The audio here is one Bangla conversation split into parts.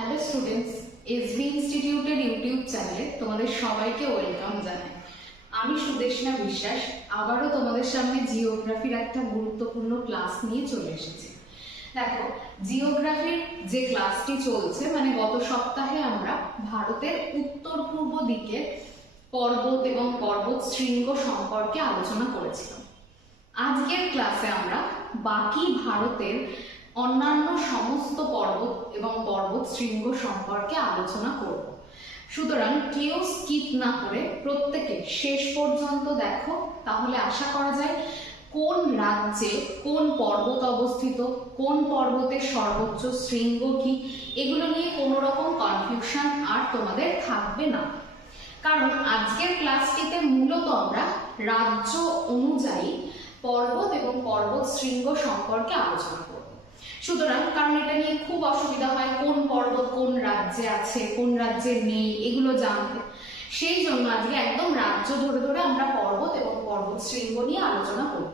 হ্যালো স্টুডেন্টস এসবি ইনস্টিটিউটের ইউটিউব চ্যানেলে তোমাদের সবাইকে ওয়েলকাম জানাই। আমি সুদেশনা বিশ্বাস, আবারও তোমাদের সামনে জিওগ্রাফির একটা গুরুত্বপূর্ণ ক্লাস নিয়ে চলে এসেছি। দেখো জিওগ্রাফির যে ক্লাসটি চলছে মানে গত সপ্তাহে আমরা ভারতের উত্তর পূর্ব দিকে পর্বত এবং পর্বত শৃঙ্গ সম্পর্কে আলোচনা করেছিলাম। আজকের ক্লাসে আমরা বাকি ভারতের অন্যান্য সমস্ত পর্বত এবং পর্বত শৃঙ্গ সম্পর্কে আলোচনা করব। সুতরাং কেউ স্কিপ না করে প্রত্যেকে শেষ পর্যন্ত দেখো, তাহলে আশা করা যায় কোন রাজ্যে কোন পর্বত অবস্থিত, কোন পর্বতের সর্বোচ্চ শৃঙ্গ কি, এগুলো নিয়ে কোনো রকম কনফিউশন আর তোমাদের থাকবে না। কারণ আজকের ক্লাসটিতে মূলত আমরা রাজ্য অনুযায়ী পর্বত এবং পর্বত শৃঙ্গ সম্পর্কে আলোচনা করব। সুতরাং কারণ এটা নিয়ে খুব অসুবিধা হয় কোন পর্বত কোন রাজ্যে আছে, কোন রাজ্যে নেই, এগুলো জানতে। সেই জন্য আজকে একদম রাজ্য ধরে ধরে আমরা পর্বত এবং পর্বত শৃঙ্গ নিয়ে আলোচনা করব।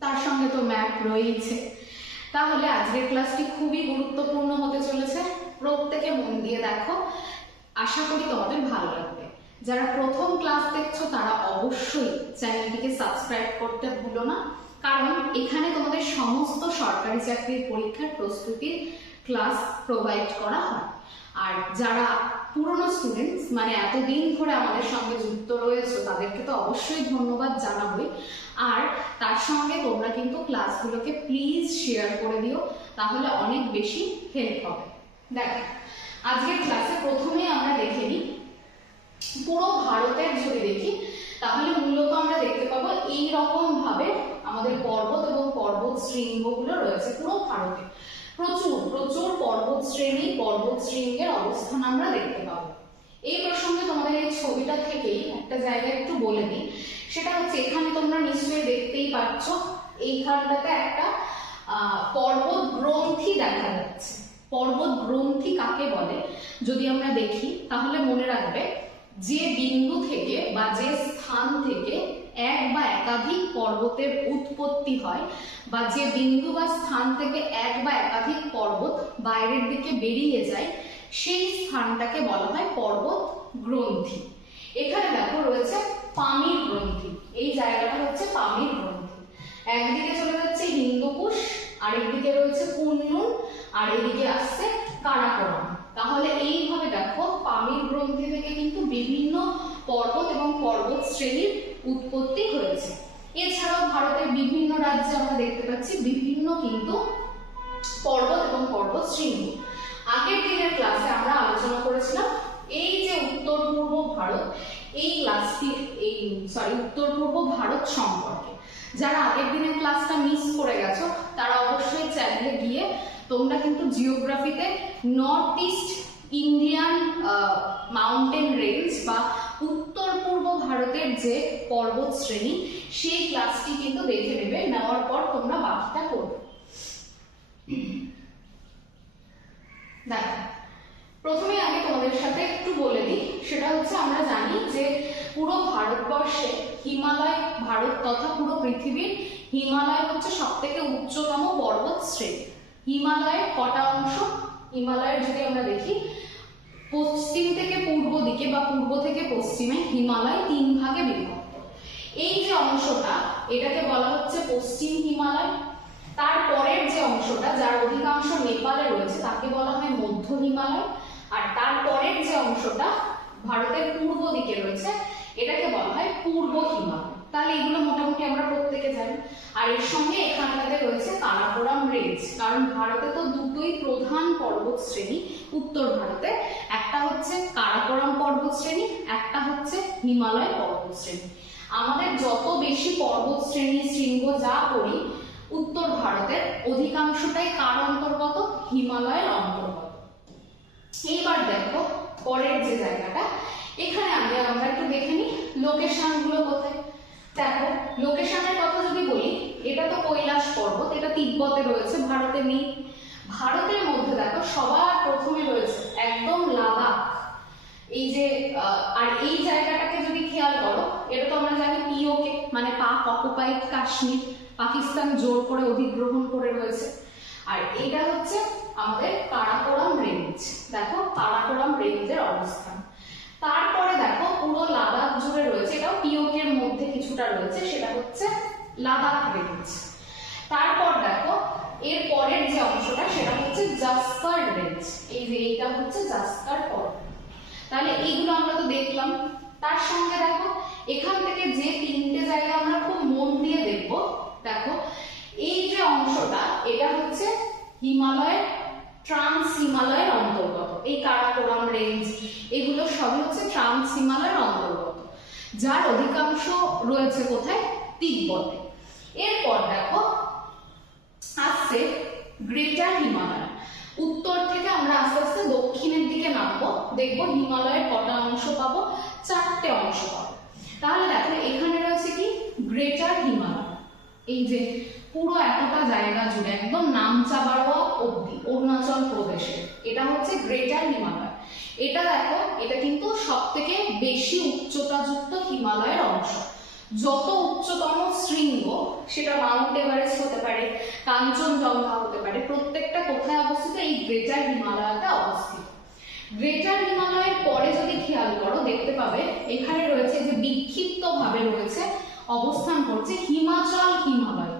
তার সঙ্গে তো ম্যাপ রয়েছে তাহলে আজকের ক্লাসটি খুবই গুরুত্বপূর্ণ হতে চলেছে। প্রত্যেকে মন দিয়ে দেখো। আশা করি তোমাদের ভালো লাগবে। যারা প্রথম ক্লাস দেখছ তারা অবশ্যই চ্যানেলটিকে সাবস্ক্রাইব করতে ভুলো না। কারণ এখানে তোমাদের সমস্ত সরকারি চাকরির পরীক্ষার প্রস্তুতির ক্লাস প্রোভাইড করা হয়। আর যারা পুরনো স্টুডেন্টস মানে এতদিন ধরে আমাদের সঙ্গে যুক্ত রয়েছে, তাদেরকে তো অবশ্যই ধন্যবাদ জানাবই। আর তার সঙ্গে তোমরা কিন্তু ক্লাসগুলোকে প্লিজ শেয়ার করে দিও, তাহলে অনেক বেশি হেল্প হবে। দেখো, আজকের ক্লাসে প্রথমে আমরা দেখে নিই। পুরো ভারতের যদি দেখি, তাহলে মূলত আমরা দেখতে পাবো এই রকম ভাবে আমাদের পর্বত এবং পর্বত শৃঙ্গগুলো রয়েছে পুরো ভারতে। প্রচুর প্রচুর পর্বত শ্রেণি, পর্বত শৃঙ্গের অবস্থান আমরা দেখতে পাবো। এই প্রসঙ্গে তোমাদের এই ছবিটা থেকেই একটা জায়গায় একটু বলে দিই। সেটা হচ্ছে এখানে তোমরা নিশ্চয়ই দেখতেই পাচ্ছ, এইখানটাতে একটা পর্বত গ্রন্থি দেখা যাচ্ছে। পর্বত গ্রন্থি কাকে বলে? যদি আমরা দেখি, তাহলে মনে রাখবে যে বিন্দু থেকে বা যে স্থান থেকে একাধিক পর্বতের উৎপত্তি হয় বা যে বিন্দু বা স্থান থেকে এক বা একাধিক পর্বত বাইরের দিকে বেরিয়ে যায়, সেই স্থানটাকে বলা হয় পর্বত গ্রন্থি। এখানে দেখো রয়েছে পামির গ্রন্থি। এই জায়গাটা হচ্ছে পামির গ্রন্থি। একদিকে চলে যাচ্ছে হিন্দুকুশ, আরেকদিকে রয়েছে কুন্নুন, আর এদিকে আসছে কারাকোরাম। তাহলে এইভাবে দেখো পামির গ্রন্থি থেকে কিন্তু বিভিন্ন পর্বত এবং পর্বত শ্রেণির উৎপত্তি হয়েছে। এছাড়াও ভারতের বিভিন্ন রাজ্যে আমরা দেখতে পাচ্ছি বিভিন্ন কিন্তু পর্বত এবং পর্বত শৃঙ্গ আগের দিনের ক্লাসে আমরা আলোচনা করেছিলাম, এই যে উত্তর পূর্ব ভারত, এই ক্লাসটি এই সরি উত্তর পূর্ব ভারত সম্পর্কে। যারা আগের দিনের ক্লাসটা মিস করে গেছো, তারা অবশ্যই চ্যানেলে গিয়ে তোমরা কিন্তু জিওগ্রাফিতে north east Indian mountain range বা উত্তর পূর্ব ভারতের যে পর্বত শ্রেণি, সেই ক্লাসটি কিন্তু দেখে নেবে, নেওয়ার পর তোমরা বাকিটা করবে। দেখো, প্রথমে আগে তোমাদের সাথে একটু বলে দিই, সেটা হচ্ছে আমরা জানি যে পুরো ভারতবর্ষে হিমালয় ভারত তথা পুরো পৃথিবীর হিমালয় হচ্ছে সব থেকে উচ্চতম পর্বত শ্রেণি। হিমালয়ের কটা অংশ? হিমালয়ের যদি আমরা দেখি পশ্চিম থেকে পূর্ব দিকে বা পূর্ব থেকে পশ্চিমে হিমালয় তিন ভাগে বিভক্ত। এই যে অংশটা, এটাকে বলা হচ্ছে পশ্চিম হিমালয়। তারপরের যে অংশটা, যার অধিকাংশ নেপালে রয়েছে, তাকে বলা হয় মধ্য হিমালয়। আর তারপরের যে অংশটা ভারতের পূর্ব দিকে রয়েছে, এটাকে বলা হয় পূর্ব হিমালয়। তাহলে এগুলো মোটামুটি আমরা প্রত্যেকে জানি। আর এর সঙ্গে এখানটাতে রয়েছে কারাকোরাম রেঞ্জ কারণ ভারতে তো দুটোই প্রধান পর্বত শ্রেণি উত্তর ভারতে। একটা হচ্ছে কারাকোরাম পর্বত শ্রেণি, একটা হচ্ছে হিমালয় পর্বত শ্রেণি। আমাদের যত বেশি পর্বত শ্রেণি, শৃঙ্গ যা করি উত্তর ভারতের অধিকাংশটাই কার অন্তর্গত? হিমালয়ের অন্তর্গত। এইবার দেখো পরের যে জায়গাটা, এখানে আগে আমরা একটু দেখে নিই লোকেশনগুলো কোথায়? দেখো, লোকেশনের কথা যদি বলি, এটা তো কৈলাস পর্বত, এটা তিব্বতে রয়েছে, ভারতে নেই। ভারতের মধ্যে দেখো, সবার প্রথমে রয়েছে একদম লাদাখ। এই যে আর এই জায়গাটাকে যদি খেয়াল করো, এটা তো আমরা জানি পিওকে মানে পাক অকুপাইড কাশ্মীর, পাকিস্তান জোর করে অধিগ্রহণ করে রয়েছে। আর এটা হচ্ছে আমাদের কারাকোরাম রেঞ্জ অবস্থান তারপরে দেখো পুরো লাদাখ জুড়ে রয়েছে, এটাও পিওকের মধ্যে কিছুটা রয়েছে, সেটা হচ্ছে লাদাখ রেঞ্জ। তারপর দেখো, এর পরের যে অংশটা, সেটা হচ্ছে জাস্কার রেঞ্জ। এই যে এইটা হচ্ছে জাস্কার পর্বত তাহলে এইগুলো আমরা তো দেখলাম। তার সঙ্গে দেখো, এখান থেকে যে তিনটে জায়গা আমরা খুব মন দিয়ে দেখব, দেখো, এই যে অংশটা, এটা হচ্ছে হিমালয়ের ট্রান্স হিমালয়ের অন্তর্গত এই কারাকোরাম রেঞ্জ এগুলো সবই হচ্ছে ট্রান্স হিমালয়ের অন্তর্গত, যার অধিকাংশ রয়েছে কোথায়? তিব্বতে। এরপর দেখো, আসছে গ্রেটার হিমালয়। উত্তর থেকে আমরা আস্তে আস্তে দক্ষিণের দিকে নামবো, দেখব হিমালয়ের কটা অংশ পাবো, চারটে অংশ পাবো। তাহলে দেখো, এখানে রয়েছে কি? গ্রেটার হিমালয়। এই যে পুরো এতটা জায়গা জুড়ে, একদম নামচা বারোয়া অব্দি অরুণাচল প্রদেশে এটা হচ্ছে গ্রেটার হিমালয়। এটা দেখো, এটা কিন্তু সব থেকে বেশি উচ্চতাযুক্ত হিমালয়ের অংশ। যত উচ্চতম শৃঙ্গ, সেটা মাউন্ট এভারেস্ট হতে পারে, কাঞ্চনজঙ্ঘা হতে পারে, প্রত্যেকটা কোথায় অবস্থিত? এই গ্রেটার হিমালয়তে অবস্থিত। গ্রেটার হিমালয়ের পরে যদি খেয়াল করো, দেখতে পাবে, এখানে রয়েছে যে বিক্ষিপ্ত ভাবে রয়েছে অবস্থান করছে হিমাচল হিমালয়,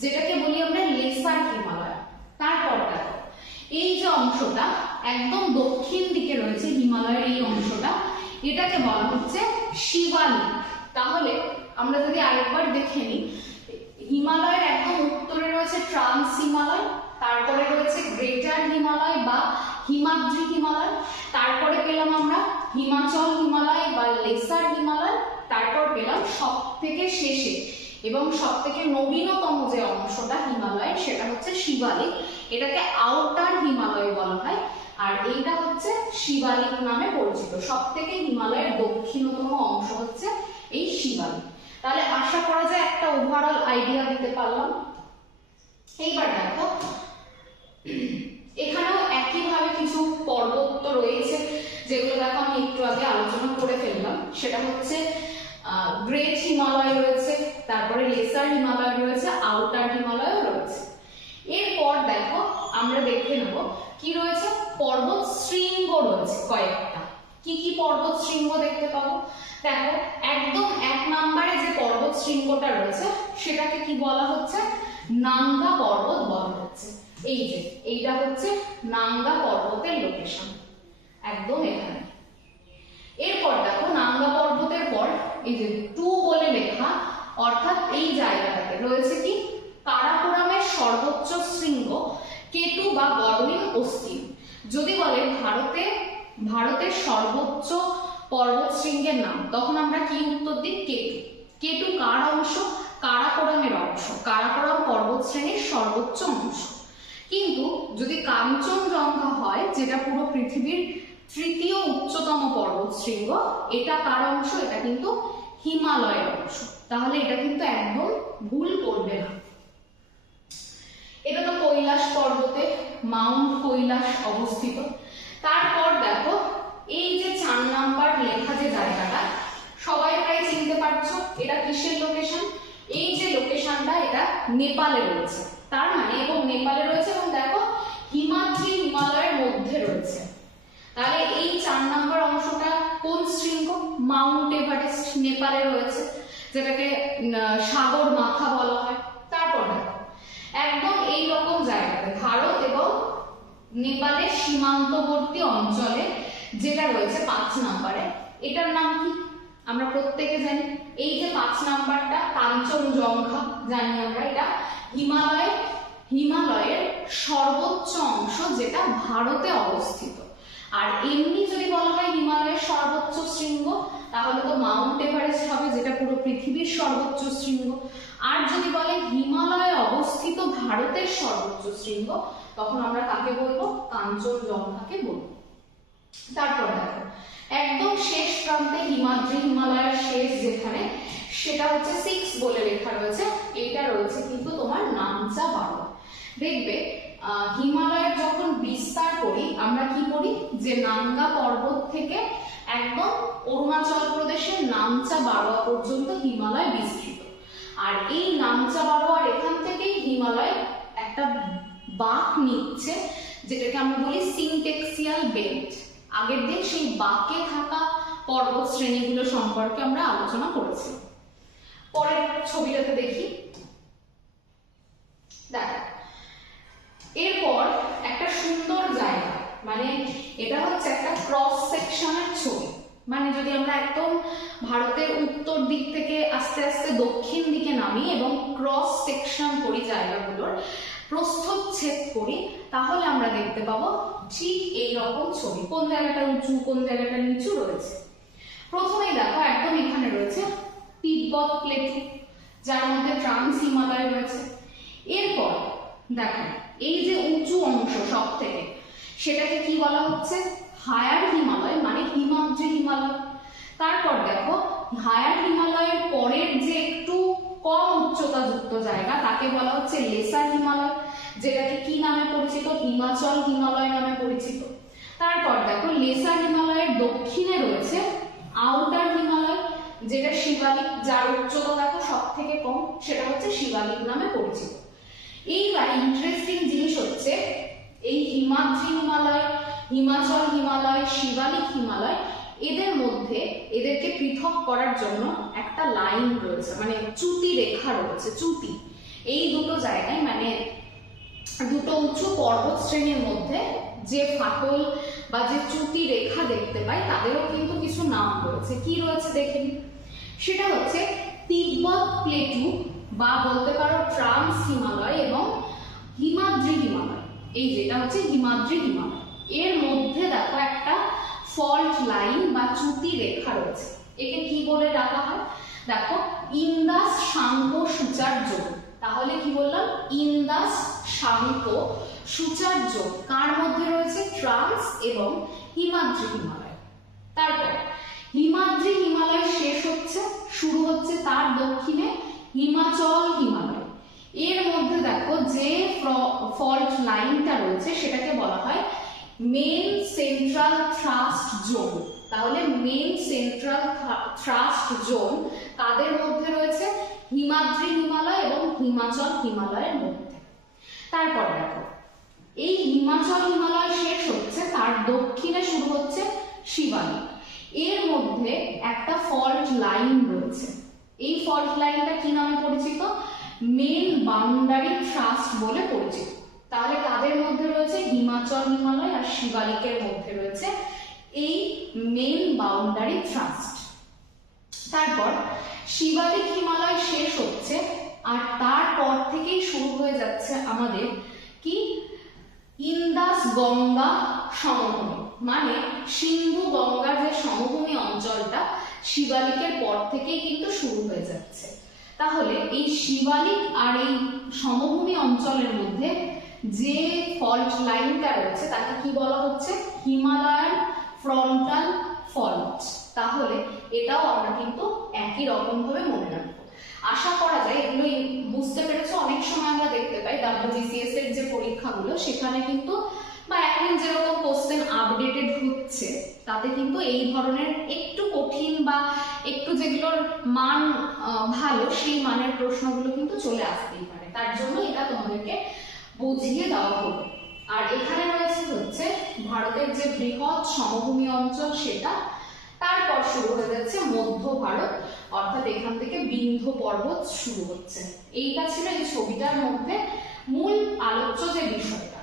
যেটাকে বলি আমরা লেসার হিমালয়। তারপর দেখো, এই যে অংশটা একদম দক্ষিণ দিকে রয়েছে হিমালয়ের এই অংশটা। এটাকে বলা হচ্ছে শিবালিক। তাহলে আমরা যদি আরেকবার দেখে নিই, হিমালয়ের একদম উত্তরে রয়েছে ট্রান্স হিমালয়, তারপরে রয়েছে গ্রেটার হিমালয় বা হিমাদ্রি হিমালয়, তারপরে পেলাম আমরা হিমাচল হিমালয় বা লেসার হিমালয়, তারপর পেলাম সব থেকে শেষে। এবং সব থেকে নবীনতম যে অংশটা হিমালয়ের, সেটা হচ্ছে শিবালিক। এটাকে আউটার হিমালয় বলা হয়। আর এইটা হচ্ছে শিবালিক নামে পরিচিত। সব থেকে হিমালয়ের দক্ষিণতম অংশ হচ্ছে এই শিবালিক। তাহলে আশা করা যায় একটা ওভারঅল আইডিয়া দিতে পারলাম। এইবার দেখো, এখানেও একইভাবে কিছু পর্বত তো রয়েছে, যেগুলো দেখো আমি একটু আগে আলোচনা করে ফেললাম। সেটা হচ্ছে গ্রেট হিমালয় রয়েছে, তারপরে লেসার হিমালয় রয়েছে আউটার হিমালয়ও রয়েছে। এরপর দেখো, আমরা দেখে নেব কি রয়েছে? পর্বত শৃঙ্গ রয়েছে কয়েকটা। কি কি পর্বত শৃঙ্গ দেখতে পাবো? দেখো, একদম এক নম্বরে যে পর্বত শৃঙ্গটা রয়েছে, সেটাকে কি বলা হচ্ছে? নাঙ্গা পর্বত বলা হচ্ছে। এই যে, এইটা হচ্ছে নাঙ্গা পর্বতের লোকেশন একদম এখানে। এরপর দেখো, নাঙ্গা পর্বতের পর এই যে টু বলে লেখা, অর্থাৎ এই জায়গাটাতে রয়েছে কি? শৃঙ্গ কেতু বা গডউইন অস্থি। যদি বলে ভারতে, ভারতের সর্বোচ্চ পর্বত শৃঙ্গের নাম, তখন আমরা কি উত্তর দিই? কেতু। কেতু কার অংশ? কারাকোরামের অংশ। কারাকোরাম পর্বত শ্রেণির সর্বোচ্চ অংশ। কিন্তু যদি কাঞ্চনজঙ্ঘা হয়, যেটা পুরো পৃথিবীর তৃতীয় উচ্চতম পর্বত শৃঙ্গ এটা কার অংশ? এটা কিন্তু হিমালয়ের অংশ। তাহলে এটা কিন্তু একদম ভুল করবে না। এটা তো কৈলাস পর্বতে মাউন্ট কৈলাস অবস্থিত। তারপর দেখো, এই যে চার নাম্বার লেখা যে জায়গাটা, সবাই প্রায় চিনতে পারছ, এটা কিসের লোকেশন এই যে লোকেশনটা এটা নেপালে রয়েছে। তার মানে এবং নেপালে রয়েছে এবং দেখো, হিমাদ্রি হিমালয়ের মধ্যে রয়েছে। তাহলে এই চার নাম্বার অংশটা কোন শৃঙ্গ? মাউন্ট এভারেস্ট নেপালে রয়েছে, যেটাকে সাগর মাথা বলা হয়। একদম এই রকম জায়গাতে, ভারত এবং নেপালের সীমান্তবর্তী অঞ্চলে যেটা রয়েছে পাঁচ নাম্বারে এটার নাম কি? আমরা প্রত্যেকে জানি। এই যে পাঁচ নাম্বারটা কাঞ্চনজঙ্ঘা জানি আমরা এটা। হিমালয়ের হিমালয়ের সর্বোচ্চ অংশ যেটা ভারতে অবস্থিত। আর এমনি যদি বলা হয় হিমালয়ের সর্বোচ্চ শৃঙ্গ, তাহলে তো মাউন্ট এভারেস্ট হবে, যেটা পুরো পৃথিবীর সর্বোচ্চ শৃঙ্গ। আর যদি বলে ভারতের সর্বোচ্চ শৃঙ্গ, তখন আমরা কাকে বলব? কাঞ্চনজঙ্ঘাকে বলব। তারপর দেখো, একদম শেষ প্রান্তে হিমাদ্রি হিমালয়ের শেষ যেখানে, সেটা হচ্ছে সিক্স বলে লেখা রয়েছে এটা রয়েছে কিন্তু তোমার নামচা বারো। দেখবে হিমালয়ের যখন বিস্তার করি, আমরা কি করি? যে নাঙ্গা পর্বত থেকে একদম অরুণাচল প্রদেশের নামচা বারোয়া পর্যন্ত হিমালয় বিস্তৃত। আর এই নামচা বারোয়ার এখান থেকেই হিমালয় একটা বাঁক নিচ্ছে, যেটাকে আমরা বলি সিনটেক্সিয়াল বেল্ট। আগের দিন সেই বাঁকে থাকা পর্বত শ্রেণীগুলো সম্পর্কে আমরা আলোচনা করেছি। পরের ছবিটাতে দেখি। দেখ, এরপর একটা সুন্দর জায়গা মানে এটা হচ্ছে একটা ক্রস সেকশনের ছবি। মানে যদি আমরা একদম ভারতের উত্তর দিক থেকে আস্তে আস্তে দক্ষিণ দিকে নামি এবং ক্রস সেকশন করি জায়গাগুলোর প্রস্থচ্ছেদ করি, তাহলে আমরা দেখতে পাবো ঠিক এই রকম ছবি। কোন জায়গাটা উঁচু, কোন জায়গাটা নিচু রয়েছে? প্রথমেই দেখো একদম এখানে রয়েছে তিব্বত প্লেটু, যার মধ্যে ট্রান্স হিমালয় রয়েছে। এরপর দেখো, এই যে উঁচু অংশ সব থেকে সেটাকে কি বলা হচ্ছে? হায়ার হিমালয় মানে হিমাদ্রি হিমালয়। তারপর দেখো, হায়ার হিমালয়ের পরের যে একটু কম উচ্চতা যুক্ত জায়গা, তাকে বলা হচ্ছে লেসার হিমালয় যেটাকে কি নামে পরিচিত? হিমাচল হিমালয় নামে পরিচিত। তারপর দেখো, লেসার হিমালয়ের দক্ষিণে রয়েছে আউটার হিমালয়, যেটা শিবালিক, যার উচ্চতা দেখো সব থেকে কম, সেটা হচ্ছে শিবালিক নামে পরিচিত। এইবার ইন্টারেস্টিং জিনিস হচ্ছে, এই হিমাদ্রি হিমালয় হিমাচল হিমালয়, শিবালিক হিমালয়, এদের মধ্যে এদেরকে পৃথক করার জন্য একটা লাইন রয়েছে মানে চ্যুতি রেখা রয়েছে চ্যুতি এই দুটো জায়গায় মানে দুটো উঁচু পর্বত শ্রেণির মধ্যে যে ফাটল বা যে চ্যুতি রেখা দেখতে পাই, তাদেরও কিন্তু কিছু নাম রয়েছে। কি রয়েছে দেখে নিই সেটা হচ্ছে তিব্বত প্লেটু বা বলতে পারো ট্রান্স হিমালয় এবং হিমাদ্রি হিমালয়। এই যেটা হচ্ছে হিমাদ্রি হিমালয়। এর মধ্যে দেখো একটা ফল্ট লাইন বা চ্যুতি রেখা রয়েছে। একে কি বলে ডাকা হয়? দেখো, ইন্দাস শাঙ্ক সূচার যোগ। তাহলে কি বললাম? ইন্দাস শাঙ্ক সূচার যোগ। কার মধ্যে রয়েছে? ট্রান্স এবং হিমাদ্রি হিমালয়। তারপর, হিমাদ্রি হিমালয় শেষ হচ্ছে, শুরু হচ্ছে তার দক্ষিণে হিমাচল হিমালয়। এর মধ্যে দেখো যে ফল্ট লাইনটা রয়েছে, সেটাকে বলা হয় মেন সেন্ট্রাল থ্রাস্ট জোন তাহলে মেন সেন্ট্রাল থ্রাস্ট জোন কাদের মধ্যে রয়েছে? হিমাদ্রি হিমালয় এবং হিমাচল হিমালয়ের মধ্যে। তারপর দেখো, এই হিমাচল হিমালয় শেষ হচ্ছে, তার দক্ষিণে শুরু হচ্ছে শিবালিক এর মধ্যে একটা ফল্ট লাইন রয়েছে। এই ফল্ট লাইনটা কি নামে পরিচিত? মেন বাউন্ডারি ট্রাস্ট বলে পরিচিত। তাহলে কাদের মধ্যে রয়েছে হিমাচল হিমালয় আর শিবালিকের মধ্যে রয়েছে এই মেন বাউন্ডারি ট্রাস্ট তারপর শিবালিক হিমালয় শেষ হচ্ছে আর তারপর থেকেই শুরু হয়ে যাচ্ছে আমাদের কি? ইন্দাস গঙ্গা সমভূমি। মানে সিন্ধু গঙ্গার যে সমভূমি অঞ্চলটা শিবালিকের পর থেকেই কিন্তু শুরু হয়ে যাচ্ছে। তাহলে এই শিবালিক আর এই সমভূমি অঞ্চলের মধ্যে যে ফল্ট লাইনটা রয়েছে, তাকে কি বলা হচ্ছে? হিমালয়ান ফ্রন্টাল ফল্ট তাহলে এটাও আমরা কিন্তু একই রকম ভাবে মনে রাখব। আশা করা যায়, এগুলো বুঝতে পেরেছ, অনেক সময় আমরা দেখতে পাই ডাব্লিউবিসিএস এর যে পরীক্ষাগুলো, সেখানে কিন্তু বা এখন যেরকম কোশ্চেন আপডেটেড হচ্ছে, তাতে কিন্তু এই ধরনের একটু কঠিন বা একটু যেগুলোর মান ভালো, সেই মানের প্রশ্নগুলো কিন্তু চলে আসতেই পারে। তার জন্য এটা তোমাদেরকে বুঝিয়ে দেওয়া হলো আর এখানে রয়েছে হচ্ছে ভারতের যে বৃহৎ সমভূমি অঞ্চল সেটা, তারপর শুরু হয়ে যাচ্ছে মধ্য ভারত, অর্থাৎ এখান থেকে বিন্ধ পর্বত শুরু হচ্ছে। এইটা ছিল এই ছবিটার মধ্যে মূল আলোচ্য যে বিষয়টা।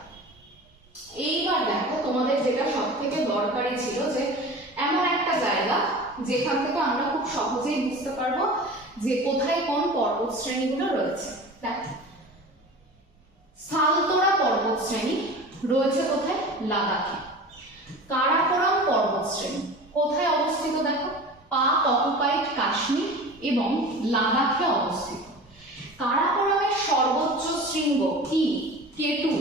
এইবার দেখো, তোমাদের যেটা সব থেকে দরকারি ছিল যে, এমন একটা জায়গা যেখান থেকে আমরা খুব সহজেই বুঝতে পারব যে কোথায় কোন পর্বত শ্রেণীগুলো রয়েছে। দেখো সালতোরা পর্বত শ্রেণি রয়েছে কোথায়? লাদাখে। কারাকোরাম পর্বত শ্রেণি কোথায় অবস্থিত দেখো? পাক অকুপাইড কাশ্মীর এবং লাদাখে অবস্থিত। কারাকোরামের সর্বোচ্চ শৃঙ্গ কি? কেটু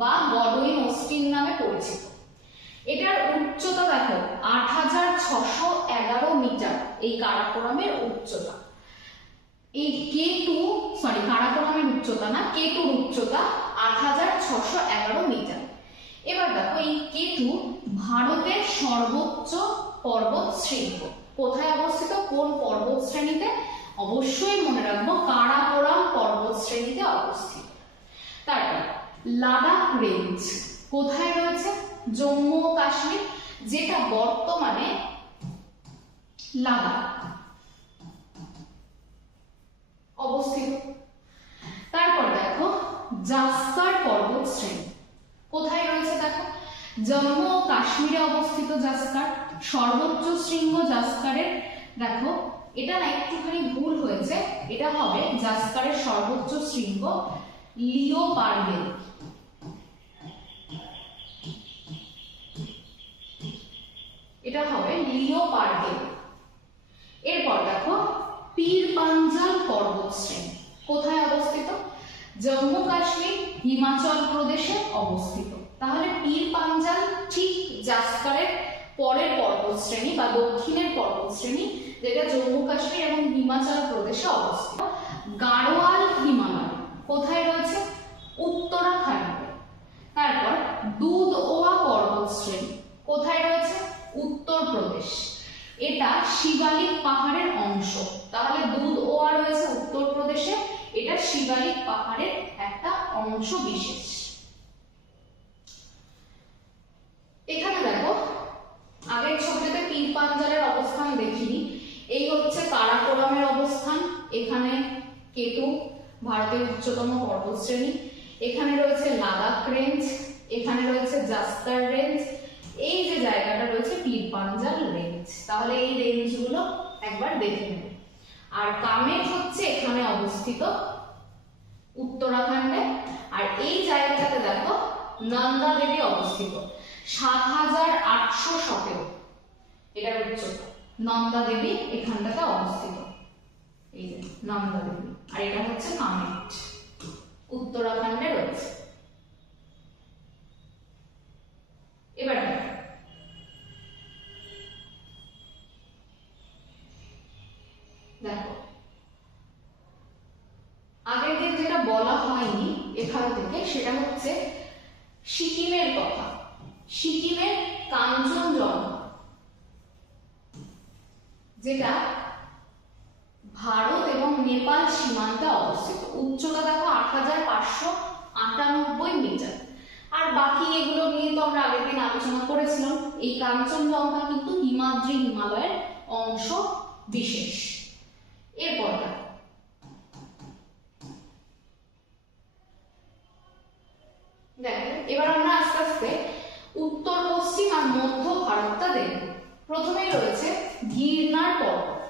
বা গডওয়িন মসৃণ নামে পরিচিত। এটার উচ্চতা দেখো আট হাজার ছশো এগারো মিটার। এই কারাকোরামের উচ্চতা। এই কে টু সরি কারাকোরামের উচ্চতা না কে টুর উচ্চতা আট হাজার ছশো এগারো মিটার। এবার দেখো এই কেতু ভারতের সর্বোচ্চ পর্বত শৃঙ্গ কোথায় অবস্থিত? কোন পর্বত শ্রেণীতে? অবশ্যই মনে রাখব কারাকোরাম পর্বত শ্রেণীতে অবস্থিত। তারপর লাদাখ রেঞ্জ কোথায় রয়েছে? জম্মু ও কাশ্মীর, যেটা বর্তমানে লাদাখ অবস্থিত। তারপর দেখো জাস্কার পর্বত শ্রেণি। কোথায় রয়েছে দেখো? জম্মু ও কাশ্মীরে অবস্থিত জাস্কার সর্বোচ্চ শৃঙ্গ জাস্কারের দেখো, এটা না একটুখানি ভুল হয়েছে, এটা হবে জাস্কারের সর্বোচ্চ শৃঙ্গ লিও পারগেল এটা হবে লিও পারগেল এরপর দেখো পীর পাঞ্জাল পর্বত শ্রেণি, কোথায় অবস্থিত? জম্মু কাশ্মীর, হিমাচল প্রদেশে অবস্থিত। তাহলে পীর পাঞ্জাল ঠিক জাস্কারের পরের পর্বত শ্রেণি বা দক্ষিণের পর্বত শ্রেণি যেটা জম্মু কাশ্মীর এবং হিমাচল প্রদেশে অবস্থিত, গাড়োয়াল হিমালয়। কোথায় রয়েছে? উত্তরাখণ্ডে। তারপর দুধ ওয়া পর্বত শ্রেণি কোথায় রয়েছে? উত্তরপ্রদেশ এটা শিবালিক পাহাড়ের অংশ। তাহলে দুধ ওয়া রয়েছে উত্তরপ্রদেশে এটা শিবালিক পাহাড়ের একটা অংশ বিশেষ। এখানে দেখো, আগের ছবিতে পীর পাঞ্জালের অবস্থান দেখিনি। এই হচ্ছে কারাকোরামের অবস্থান। এখানে কেতু, ভারতের উচ্চতম পর্বতশ্রেণী। এখানে রয়েছে লাদাখ রেঞ্জ, এখানে রয়েছে জাস্তার রেঞ্জ। এই যে জায়গাটা রয়েছে পীর পাঞ্জাল রেঞ্জ। তাহলে এই রেঞ্জগুলো একবার দেখে নেবে। আর কামেট হচ্ছে এখানে অবস্থিত উত্তরাখণ্ডে। আর এই জায়গাটাতে দেখো নন্দা দেবী অবস্থিত। সাত হাজার আটশো সতেরো। এটার উচ্চতা। নন্দা দেবী এখানটাতে অবস্থিত। এই নন্দা দেবী। আর এটা হচ্ছে কামেট উত্তরাখণ্ডে রয়েছে। এবার দেখো আগের দিন যেটা বলা হয়নি এখান থেকে, সেটা হচ্ছে সিকিমের কথা। সিকিমের কাঞ্চনজঙ্ঘা, যেটা ভারত এবং নেপাল সীমান্তে অবস্থিত। উচ্চতা দেখো আট হাজার পাঁচশো আটানব্বই মিটার। আর বাকি এগুলো নিয়ে তো আমরা আগের দিন আলোচনা করেছিলাম। এই কাঞ্চনজঙ্ঘা কিন্তু হিমাদ্রি হিমালয়ের অংশ বিশেষ। এরপর এবার আমরা আস্তে আস্তে উত্তর, পশ্চিম আর মধ্য ভারতটা দেখব। প্রথমেই রয়েছে পর্বত।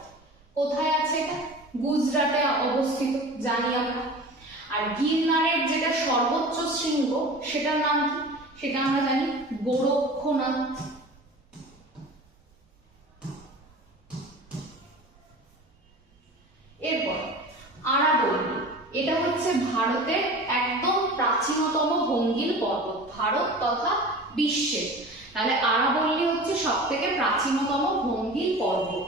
কোথায় আছে এটা? গুজরাটে অবস্থিত, জানি আমরা। আর যেটা সর্বোচ্চ শৃঙ্গ, সেটার নাম কি? সেটা আমরা জানি গোরক্ষনাথ। এরপর আরাবল্লী এটা হচ্ছে ভারতের একদম প্রাচীনতম ভঙ্গিল পর্বত, ভারত তথা বিশ্বের তাহলে আরাবল্লী হচ্ছে সব থেকে প্রাচীনতম ভঙ্গিল পর্বত।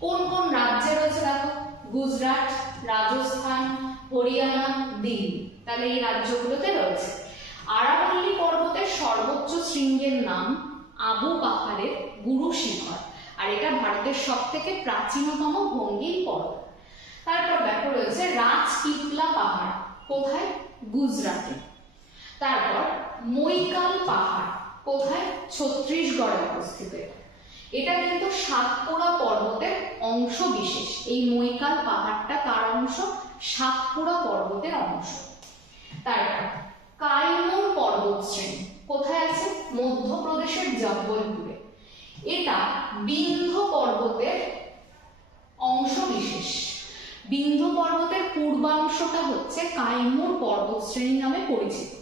কোন কোন রাজ্যে রয়েছে দেখো? গুজরাট, রাজস্থান, হরিয়ানা, দিল্লি। তাহলে এই রাজ্যগুলোতে রয়েছে। আরাবল্লী পর্বতের সর্বোচ্চ শৃঙ্গের নাম আবু পাহাড়ের গুরু শিখর। আর এটা ভারতের সব থেকে প্রাচীনতম ভঙ্গিল পর্বত। তারপর দেখো রয়েছে রাজপিপলা পাহাড়। কোথায়? গুজরাটে। তারপর মৈকাল পাহাড়, কোথায়? ছত্তিশগড়ে অবস্থিত এটা কিন্তু সাতপুরা পর্বতের অংশ বিশেষ। এই মৈকাল পাহাড়টা কার অংশ? সাতপুরা পর্বতের অংশ। তারপর কাইমুর পর্বত শ্রেণি, কোথায় আছে? মধ্যপ্রদেশের জব্বলপুরে। এটা বিন্ধ্য পর্বতের অংশ বিশেষ। বিন্ধ্য পর্বতের পূর্বাংশটা হচ্ছে কাইমুর পর্বত শ্রেণি নামে পরিচিত।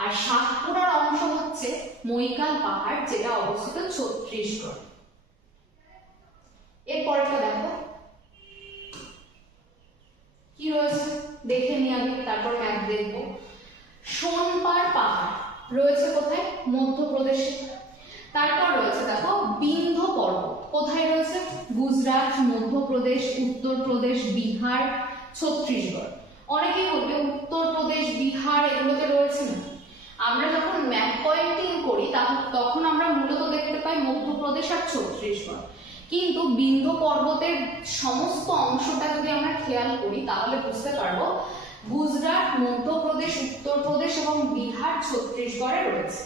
আর সাতপুরার অংশ হচ্ছে মৈকাল পাহাড়, যেটা অবস্থিত ছত্তিশগড়। এরপরটা দেখো। কি রয়েছে? দেখে নিই আগে তারপর ম্যাপ দেখব। সোনপার পাহাড় রয়েছে কোথায়? মধ্যপ্রদেশে। তারপর রয়েছে দেখো, বিন্ধ্য পর্বত। কোথায় রয়েছে? গুজরাট, মধ্যপ্রদেশ, উত্তরপ্রদেশ, বিহার, ছত্তিশগড়। অনেকেই বলবে উত্তরপ্রদেশ, বিহার, এগুলোতে রয়েছে না। আমরা যখন ম্যাপ পয়েন্টিং করি তখন আমরা মূলত দেখতে পাই মধ্যপ্রদেশ আর ছত্তিশগড়। কিন্তু বিন্ধ্য পর্বতের সমস্ত অংশটা যদি আমরা খেয়াল করি, তাহলে বুঝতে পারব গুজরাট, মধ্যপ্রদেশ, উত্তরপ্রদেশ এবং বিহার ছত্তিশগড়ে রয়েছে।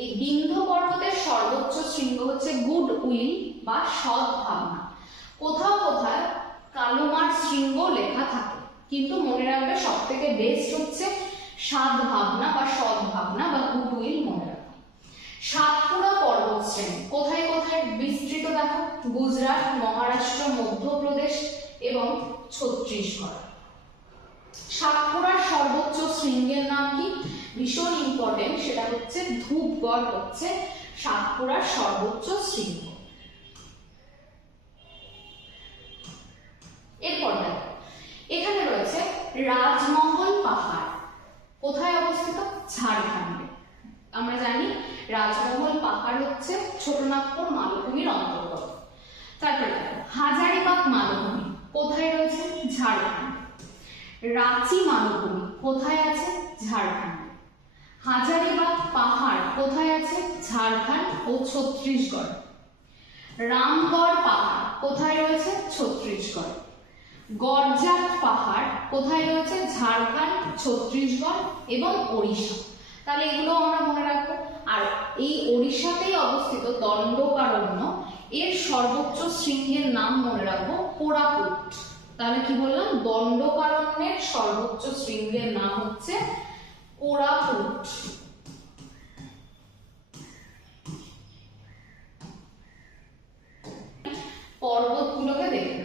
এই বিন্ধ্য পর্বতের সর্বোচ্চ শৃঙ্গ হচ্ছে গুড উইল বা সৎ ভাবনা। কোথাও কোথাও কালো মাঠ শৃঙ্গ লেখা থাকে। কিন্তু মনে রাখবে সব থেকে বেস্ট হচ্ছে সাত ভাবনা বা সৎ ভাবনা বা গুড উইল মনে রাখা। সাতপুরা পর্বত শ্রেণি। কোথায় কোথায় বিস্তৃত দেখো? গুজরাট, মহারাষ্ট্র, মধ্যপ্রদেশ এবং ছত্তিশগড়। সাতপুরার সর্বোচ্চ শৃঙ্গের নাম কি? ভীষণ ইম্পর্টেন্ট সেটা হচ্ছে ধূপগড় হচ্ছে সাতপুরার সর্বোচ্চ শৃঙ্গ। এরপর দেখো, এখানে রয়েছে রাজমহল কোথায় অবস্থিত? ঝাড়খণ্ডে। আমরা জানি রাজমহল, পাহাড় হচ্ছে ছোটনাগপুর মালভূমির অন্তর্গত। তারপরে হাজারিবাগ মালভূমি, কোথায় রয়েছে? ঝাড়খণ্ডে। রাঁচি মালভূমি, কোথায় আছে? ঝাড়খণ্ডে। হাজারিবাগ পাহাড়, কোথায় আছে? ঝাড়খণ্ড ও ছত্তিশগড়। রামগড় পাহাড়, কোথায় রয়েছে? ছত্তিশগড়। গরজাট পাহাড়, কোথায় রয়েছে? ঝাড়খণ্ড ছত্তিশগড় এবং ওড়িশা। তাহলে এগুলো আমরা মনে রাখব। আর এই ওড়িশাতেই অবস্থিত দণ্ডকারণ্য, এর সর্বোচ্চ শৃঙ্গের নাম মনে রাখব কোরাপুট। তাহলে কি বললাম? দণ্ডকারণ্যের সর্বোচ্চ শৃঙ্গের নাম হচ্ছে কোরাপুট। পর্বতগুলোকে দেখে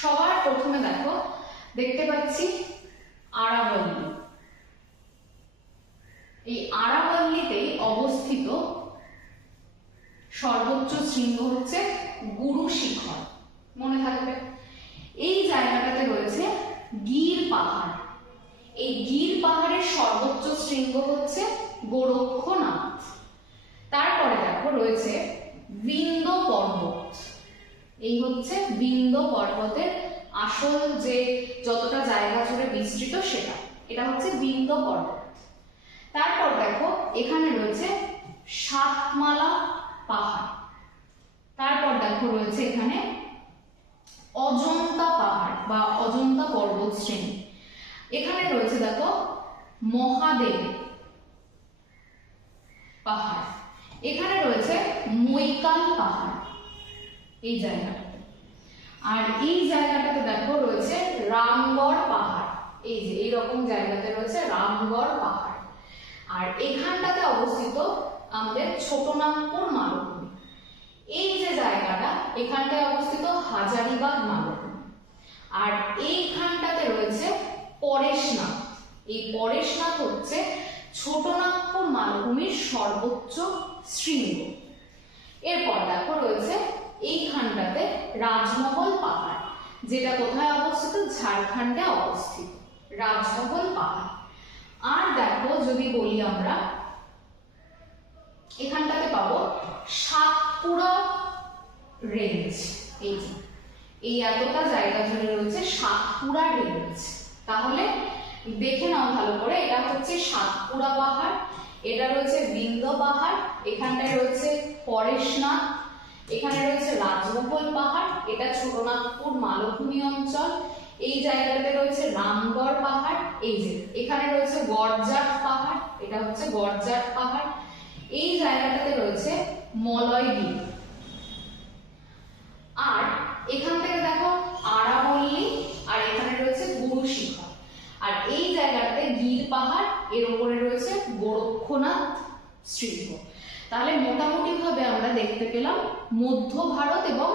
সবার প্রথমে দেখো, দেখতে পাচ্ছি আরাবল্লী। এই আরাবল্লীতেই অবস্থিত সর্বোচ্চ শৃঙ্গ হচ্ছে গুরু শিখর। মনে থাকবে? এই জায়গাটাতে রয়েছে গির পাহাড়। এই গির পাহাড়ের সর্বোচ্চ শৃঙ্গ হচ্ছে গোরক্ষনাথ। তারপরে দেখো রয়েছে বিন্দ পর্বত। এই হচ্ছে বিন্দ পর্বতের আসল যে যতটা জায়গা জুড়ে বিস্তৃত সেটা। এটা হচ্ছে বিন্দ পর্বত। তারপর দেখো, এখানে রয়েছে সাতমালা পাহাড়। তারপর দেখো রয়েছে এখানে অজন্তা পাহাড় বা অজন্তা পর্বত শ্রেণি। এখানে রয়েছে দেখো মহাদেব পাহাড়। এখানে রয়েছে মৈকাল পাহাড়। এই জায়গাটাতে আর এই জায়গাটাতে দেখো রয়েছে রামগড় পাহাড়। এই যে এইরকম জায়গাতে রয়েছে রামগড় পাহাড়। আর এখানটাতে অবস্থিত আমাদের ছোটনাগপুর মালভূমি। এই যে জায়গাটা, এখানটায় অবস্থিত হাজারিবাগ মালভূমি। আর এইখানটাতে রয়েছে পরেশনাথ। এই পরেশনাথ হচ্ছে ছোটনাগপুর মালভূমির সর্বোচ্চ শৃঙ্গ। এরপর দেখো রয়েছে এইখানটাতে রাজমহল পাহাড়, যেটা কোথায় অবস্থিত? ঝাড়খণ্ডে অবস্থিত। রাজমহল পাহাড়। আর দেখো, যদি বলি আমরা, এখানটাতে পাবো সাতপুরা রেঞ্জ এই যে, এই এতটা জায়গা জুড়ে রয়েছে সাতপুরা রেঞ্জ তাহলে দেখে নাও ভালো করে, এটা হচ্ছে সাতপুরা পাহাড়, এটা রয়েছে বিন্দ পাহাড়, এখানটায় রয়েছে পরেশনাথ এখানে রয়েছে রাজমহল পাহাড়, এটা ছোটনাগপুর মালভূমি অঞ্চল। এই জায়গাটাতে রয়েছে রামগড় পাহাড়, এই যে, এখানে রয়েছে গড়জাট পাহাড়, এটা হচ্ছে গড়জাট পাহাড়। এই জায়গাটাতে রয়েছে মলয়গিরি আর এখান থেকে দেখো আরাবল্লী, আর এখানে রয়েছে গুরু শিখর আর এই জায়গাটাতে গির পাহাড়, এর উপরে রয়েছে গোরক্ষনাথ শৃঙ্গ তাহলে মোটামুটি ভাবে আমরা দেখতে পেলাম মধ্য ভারত এবং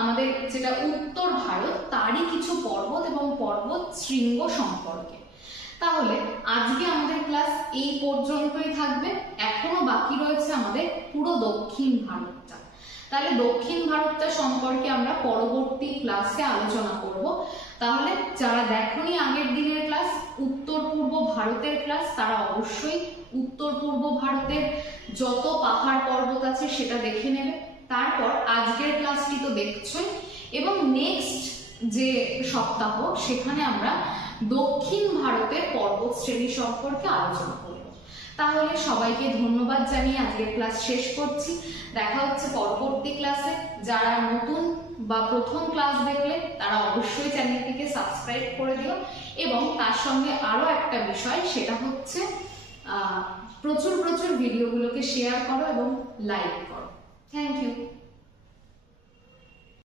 আমাদের যেটা উত্তর ভারত, তারই কিছু পর্বত এবং পর্বত শৃঙ্গ সম্পর্কে। তাহলে আজকে আমাদের ক্লাস এই পর্যন্তই থাকবে। এখনও বাকি রয়েছে আমাদের পুরো দক্ষিণ ভারতটা। তাহলে দক্ষিণ ভারতটা সম্পর্কে আমরা পরবর্তী ক্লাসে আলোচনা করব। তাহলে যারা দেখনি আগের দিনের ক্লাস উত্তর পূর্ব ভারতের ক্লাস তারা অবশ্যই উত্তর পূর্ব ভারতের যত পাহাড় পর্বত আছে সেটা দেখে নেবে। তারপর আজকের ক্লাসটি তো দেখছই। এবং নেক্সট যে সপ্তাহ, সেখানে আমরা দক্ষিণ ভারতের পর্বত শ্রেণি সম্পর্কে আলোচনা করব। তাহলে সবাইকে ধন্যবাদ জানিয়ে আজকের ক্লাস শেষ করছি। দেখা হচ্ছে পরবর্তী ক্লাসে। যারা নতুন বা প্রথম ক্লাস দেখলে, তারা অবশ্যই চ্যানেলটিকে সাবস্ক্রাইব করে দিও। এবং তার সঙ্গে আরও একটা বিষয়, সেটা হচ্ছে প্রচুর প্রচুর ভিডিওগুলোকে শেয়ার করো এবং লাইক করো। Thank you.